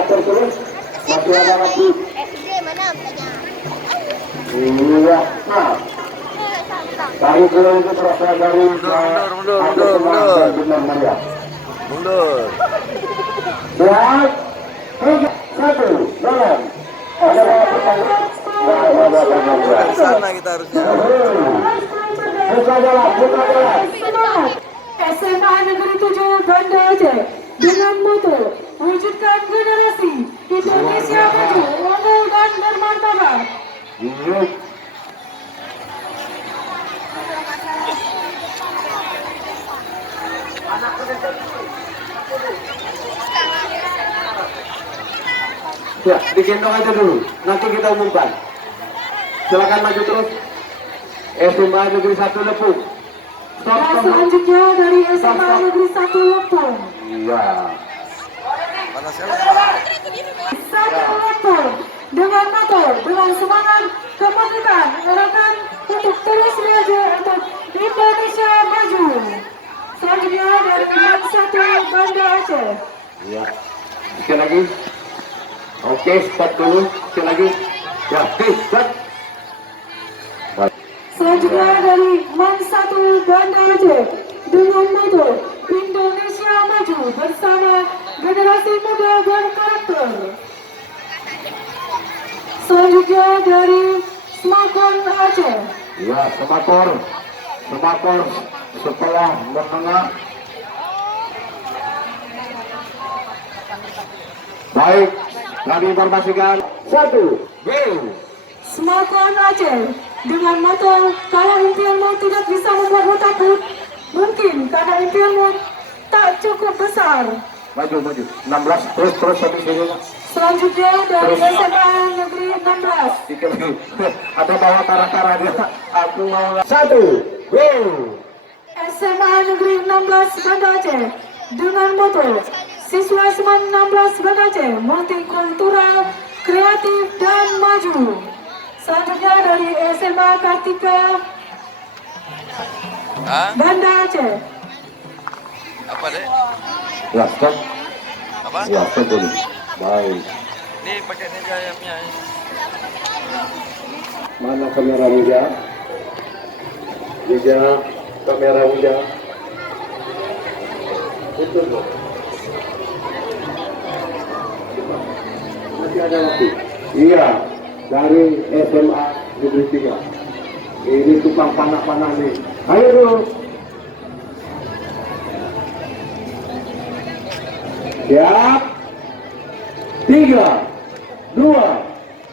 diatur terus. Masih ada lagi. SD mana tanya? Iya. Nah. Dari dulu itu proses dari mundur. dua, tiga, satu, jalan. Ada Dari sana kita harusnya. buka jalan, buka jalan. SMA Negeri 7 Banda Aceh dengan moto wujudkan generasi Indonesia maju, unggul dan bermartabat. Ya, digendong aja dulu. Nanti kita umumkan. Silakan maju terus. SMA Negeri 1 Lepung. Stop, Dan stop. selanjutnya dari SMA Negeri 1 Lepung. Iya. Panasnya lepas. Satu Lepung dengan moto, dengan semangat kemerdekaan, gerakan untuk terus maju untuk Indonesia maju. Selanjutnya dari Band 1 Banda Aceh. Iya. Sekali lagi. Oke, stop dulu. Sekali lagi. Ya, oke, stop. Baik. Selanjutnya dari Man 1 Banda Aceh dengan moto Indonesia maju bersama generasi muda berkarakter. Selanjutnya dari Smakon Aceh. Ya, Semakor setelah menengah. Baik, kami informasikan satu, go. Smakon Aceh dengan moto kalau impianmu tidak bisa membuatmu takut, mungkin karena impianmu tak cukup besar. Maju, 16, terus sampai sini. Selanjutnya dari SMA Negeri 16. Dikit lagi. Ada bawa tara-tara dia. Aku mau satu, go. SMA Negeri 16 Banda Aceh dengan moto siswa SMA 16 Banda Aceh multikultural, kreatif dan maju. Selanjutnya dari SMA Kartika Hah? Banda Aceh. Apa deh? Ya, stop. Apa? Ya, stop dulu. Baik. Ini pakai ninja ya punya. Mana kamera Wija? Wija, kamera Wija. Itu loh. Masih ada lagi. Iya, dari SMA Negeri 3. Ini tukang panah-panah nih. Ayo dulu. Siap. 3, 2,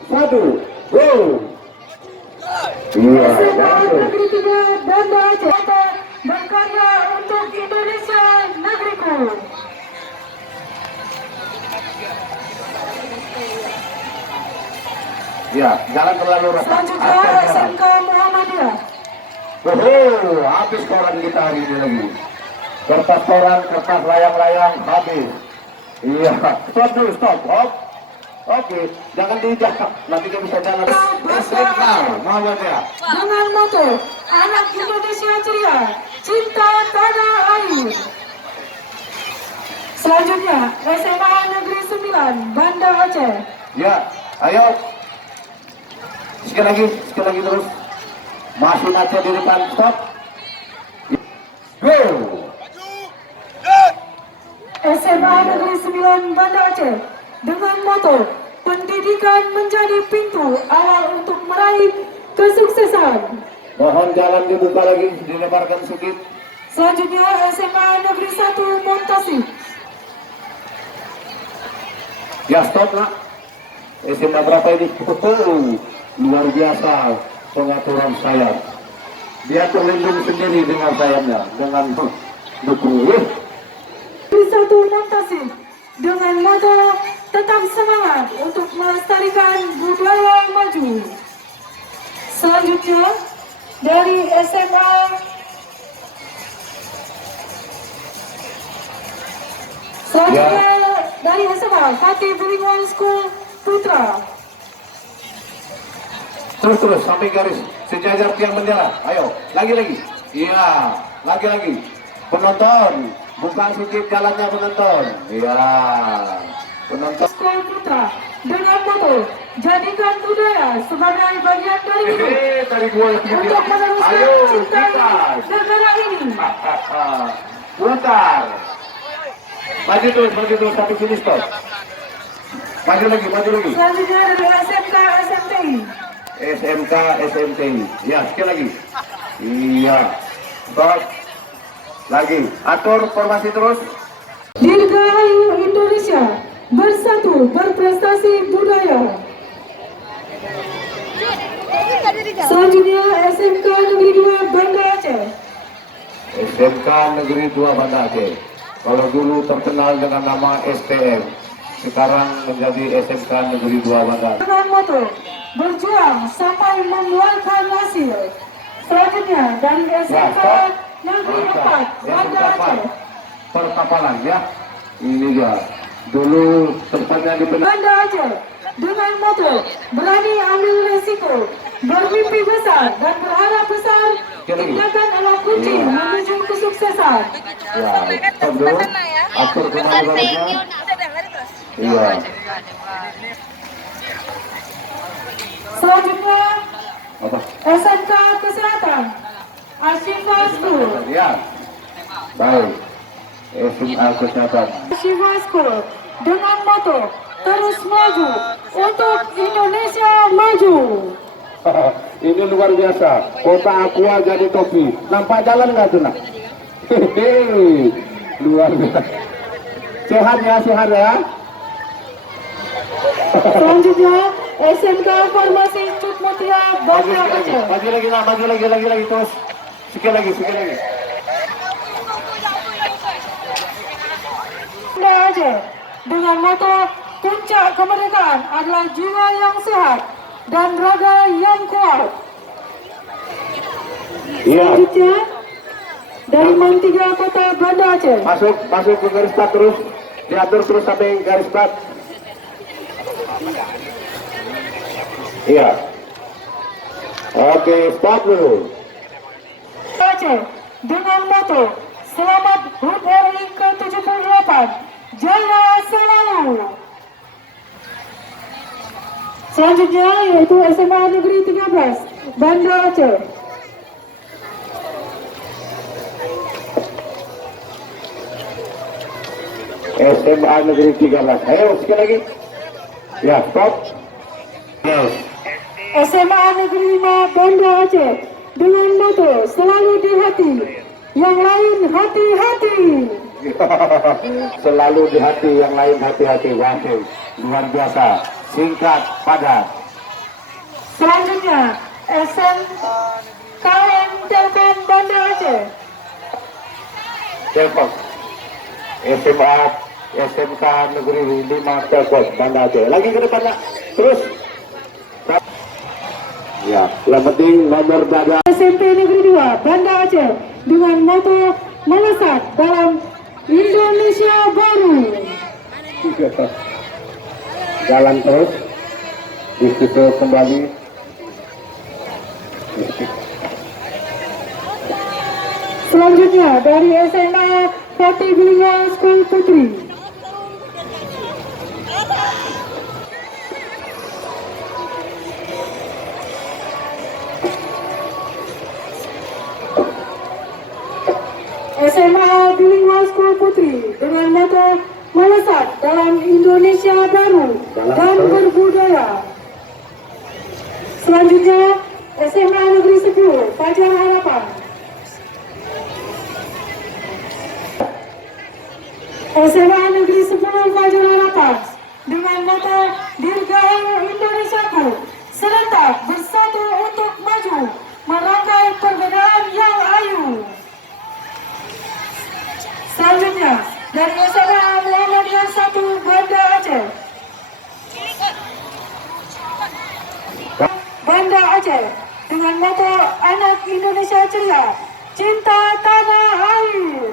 1, go. Iya, SMA bagus. Negeri 3 Banda Aceh berkarya untuk Indonesia negeriku. Ya, jangan terlalu rapat. Selanjutnya SMK Muhammadiyah. Habis koran kita hari ini lagi. Kertas koran, kertas layang-layang, habis. Iya, stop dulu, stop. Oke, jangan diinjak. Nanti kita bisa jalan. SMK Muhammadiyah. Dengan moto anak Indonesia ceria, cinta tanah air. Selanjutnya SMA Negeri 9 Banda Aceh. Ya, ayo. Sekali lagi terus. Masih Aceh di depan, stop. Go. SMA Negeri 9 Banda Aceh dengan moto pendidikan menjadi pintu awal untuk meraih kesuksesan. Mohon jalan dibuka lagi, dilebarkan sedikit. Selanjutnya SMA Negeri 1 Montasik. Ya, stop lah. SMA berapa ini? Luar biasa pengaturan sayap. Dia terlindung sendiri dengan sayapnya, dengan dukung. Negeri 1 Montasik dengan moto tetap semangat untuk melestarikan budaya maju. Selanjutnya dari SMA dari SMA Fatih Bilingual School Putra. Terus sampai garis sejajar tiang bendera. Ayo, lagi. Iya, lagi. Penonton, bukan sedikit jalannya penonton. Iya. Penonton. Sekolah Putra dengan moto jadikan budaya sebagai bagian dari hidup Dari gua yang tinggi. untuk meneruskan Ayo cinta kita. negara ini. Putar. Maju terus sampai sini stop. Maju lagi. Selanjutnya dari SMK SMTI. SMK SMTI. Ya, sekali lagi. Iya. Stop. Lagi. Atur formasi terus. Dirgahayu Indonesia bersatu berprestasi budaya. Selanjutnya SMK Negeri 2 Banda Aceh. SMK Negeri 2 Banda Aceh. Kalau dulu terkenal dengan nama STM, sekarang menjadi SMK Negeri 2 Banda Aceh. Dengan moto berjuang sampai membuahkan hasil. Selanjutnya dari SMK Negeri 4 Banda Aceh. Perkapalan ya. Ini dia. Dulu tempatnya di Banda Aceh dengan moto berani ambil resiko, bermimpi besar dan berharap besar. Tindakan adalah kunci menuju kesuksesan. Ya, stop dulu. Atur kembali baliknya. Iya. Selanjutnya Apa? SMK Kesehatan Ashifa School. Ya. Baik. SMA Kesehatan. Ashifa School dengan moto terus maju untuk Indonesia maju. Ini luar biasa. Kota Aqua jadi topi. Nampak jalan nggak tuh nak? Hehehe. Luar biasa. Sehat ya. Selanjutnya SMK Farmasi Cut Mutia Banda Aceh. Maju lagi terus. Sekali lagi. Banda Aceh dengan moto puncak kemerdekaan adalah jiwa yang sehat dan raga yang kuat. Iya. Selanjutnya dari Mantiga Kota Banda Aceh. Masuk ke garis start terus. Diatur terus sampai garis start. Iya. Oke, stop dulu. Aceh dengan moto selamat HUT RI ke-78 jaya selalu. Selanjutnya yaitu SMA Negeri 13 Banda Aceh. SMA Negeri 13. Ayo sekali lagi. Ya, stop. Yes. SMA Negeri 5 Banda Aceh dengan moto selalu di hati, yang lain hati-hati. Selalu di hati, yang lain hati-hati. Wah, luar biasa. Singkat, padat. Selanjutnya SMKN Telkom Banda Aceh. Telkom. SMA SMK Negeri 5 Telkom Banda Aceh. Lagi ke depan nak. Terus. Ya, yang penting nomor dada. SMP Negeri 2 Banda Aceh dengan moto melesat dalam Indonesia baru. Jalan terus. Ditutup kembali. Selanjutnya dari SMA Fatih Bilingan School Putri. SMA Bilingual School Putri dengan moto melesat dalam Indonesia baru dan berbudaya. Selanjutnya SMA Negeri 10 Fajar Harapan. SMA Negeri 10 Fajar Harapan dengan moto Dirgahayu Indonesiaku, serentak bersatu untuk maju merangkai perbedaan yang ayu. Selanjutnya dari SMA Muhammadiyah 1 Banda Aceh. Banda Aceh dengan moto anak Indonesia ceria, cinta tanah air.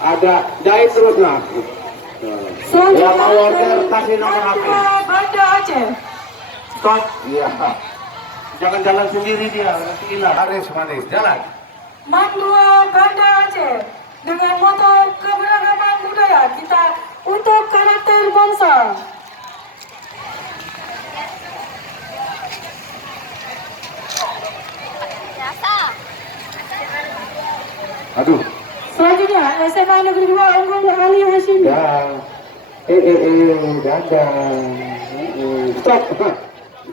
Ada jahit terus lah. Selanjutnya Yang mau order dari kasih nomor HP. Banda Aceh. Stop. Iya. Jangan jalan sendiri dia, nanti hilang. Manis, jalan. Mandua Banda Aceh dengan moto keberagaman budaya kita untuk SMA Negeri 2 unggul Ali Hashimi. Ya. Dadah. Stop.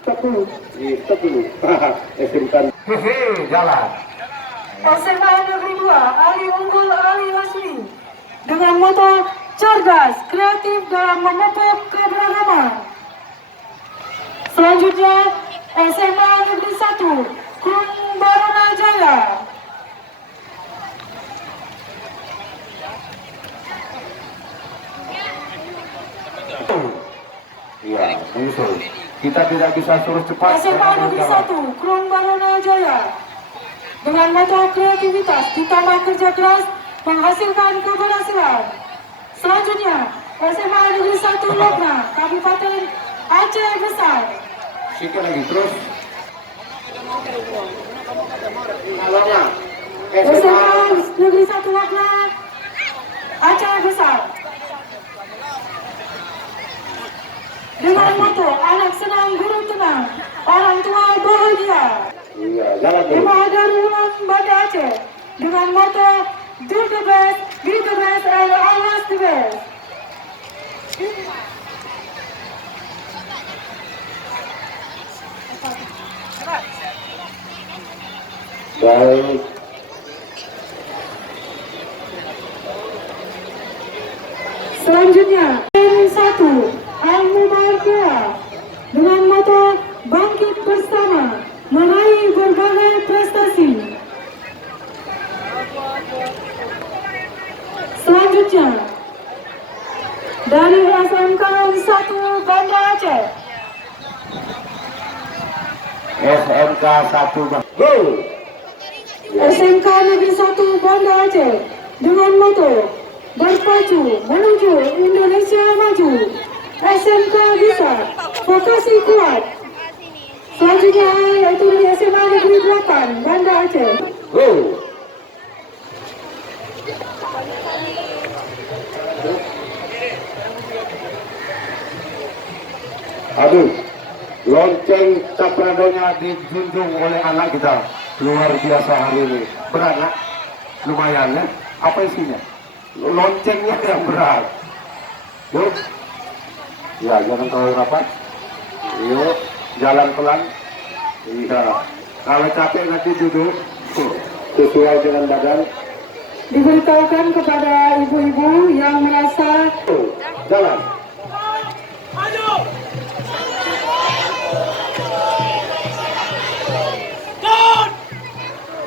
Stop dulu. Stop dulu. SMK. Hehe, jalan. SMA Negeri 2 Ali unggul Ali Hashimi dengan moto cerdas, kreatif dalam memupuk keberagaman. Selanjutnya SMA Negeri 1 Krung Barunajaya. Iya, menyusul. Kita tidak bisa suruh cepat. SMA Negeri 1 Krung Barunajaya dengan moto kreativitas ditambah kerja keras menghasilkan keberhasilan. Selanjutnya SMA Negeri 1 Lokna Kabupaten Aceh Besar. Sikit lagi terus. Alurnya. SMA Negeri 1 Lokna Aceh Besar dengan moto anak senang guru tenang, orang tua bahagia. Iya, jalan dulu. SMA Darul Banda Aceh dengan moto do the best, be the best, and always the best. Baik. Selanjutnya N1 Al-Mubarakah dengan moto bangkit bersama meraih berbagai prestasi. Selanjutnya dari SMK 1 Banda Aceh. SMK 1 Go. SMK Negeri 1 Banda Aceh dengan moto berpacu menuju Indonesia maju. SMK bisa, vokasi kuat. Selanjutnya yaitu dari SMA Negeri 8 Banda Aceh. Go. Aduh, lonceng capradonya dijunjung oleh anak kita. Luar biasa hari ini. Berat nak? Lumayan ya. Apa isinya? Loncengnya yang berat. Yuk. Ya, jangan terlalu rapat. Yuk, jalan pelan. Iya. Kalau capek nanti duduk. Sesuai dengan badan. Diberitahukan kepada ibu-ibu yang merasa Jalan.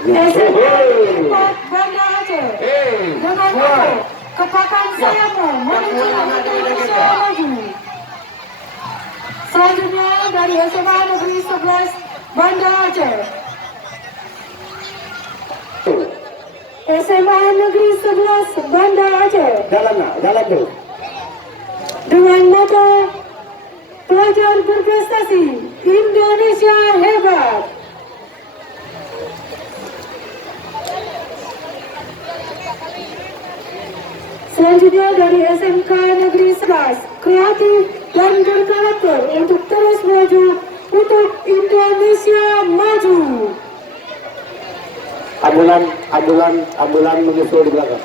SMA Banda Aceh dengan moto kepakan sayapmu menuju Indonesia maju. Selanjutnya dari SMA Negeri 11 Banda Aceh. SMA Negeri 11 Banda Aceh Jalan nak, jalan tuh. dengan moto pelajar berprestasi Indonesia hebat. Selanjutnya dari SMK Negeri 11 kreatif dan berkarakter untuk terus maju untuk Indonesia maju. Ambulan menyusul di belakang.